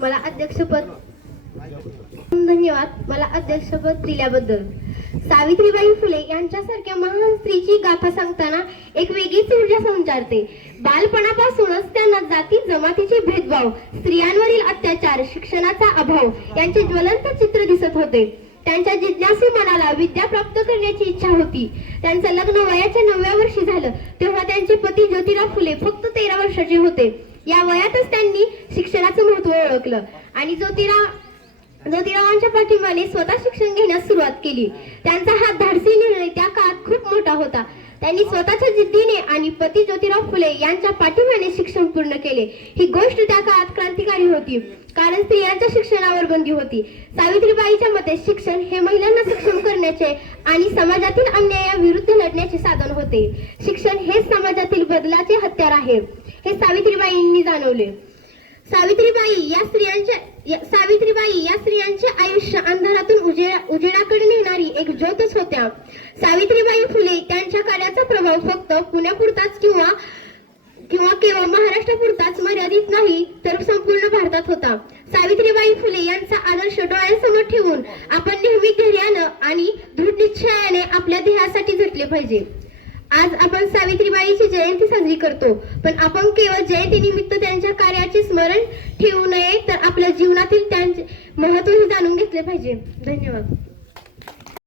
मला अध्यक्षपद धन्यवाद मला अध्यक्षपद दिल्याबद्दल। सावित्रीबाई फुले यांच्यासारख्या महान स्त्रीची गाथा सांगताना एक वेगळीच ऊर्जा संचारते। बालपणापासूनच त्यांना जाती जमातीचे भेदभाव, स्त्रियांवरील अत्याचार, शिक्षणाचा अभाव यांचे ज्वलंत चित्र दिसत होते। त्यांच्या जिज्ञासू मनाला विद्या प्राप्त करण्याची इच्छा होती। त्यांचं लग्न वयाच्या 9व्या वर्षी झालं तेव्हा त्यांचे पती ज्योतिराव फुले फक्त 13 वर्षाचे होते। या वयातच त्यांनी शिक्षणाचं महत्त्व ओळखलं आणि ज्योतिरावांच्या पाठीमागे स्वतः शिक्षण घेण्यास सुरुवात केली। त्यांचा हा धाडसी निर्णय त्या काळात खूप मोठा होता। त्यांनी स्वतःच्या जिद्दीने आणि पती ज्योतिराव फुले यांच्या पाठीमागे शिक्षण पूर्ण केले। ही गोष्ट त्या काळात क्रांतिकारी होती कारण स्त्रियांच्या शिक्षणावर बंदी होती। सावित्रीबाईंच्या मते शिक्षण हे महिलांना सक्षम करण्याचे आणि समाजातील अन्यायाविरुद्ध लढण्याचे साधन होते। शिक्षण हे समाजातील बदलाचे हत्यार आहे हे सावित्रीबाईंनी जाणवले। सावित्रीबाई या स्त्रियांचे आयुष्य अंधारातून उजेडाकडे नेणारी एक ज्योतच होत्या। सावित्रीबाई फुले त्यांच्या कार्याचा प्रभाव फक्त पुण्यापुरताच किंवा केवळ महाराष्ट्रापुरताच मर्यादित नाही तर संपूर्ण भारतात होता। सावित्रीबाई फुले यांचा आदर्श डोळ्यासमोर ठेवून आपण नेहमी धैर्याने आणि दृढ निश्चयाने आपल्या ध्येयासाठी झटले पाहिजे। आज आपण सावित्रीबाईंची जयंती साजरी करतो पण आपण केवळ जयंतीनिमित्त त्यांच्या कार्याचे स्मरण ठेवू नये तर आपल्या जीवनातील त्यांचे महत्त्व जाणून घेतले पाहिजे। धन्यवाद।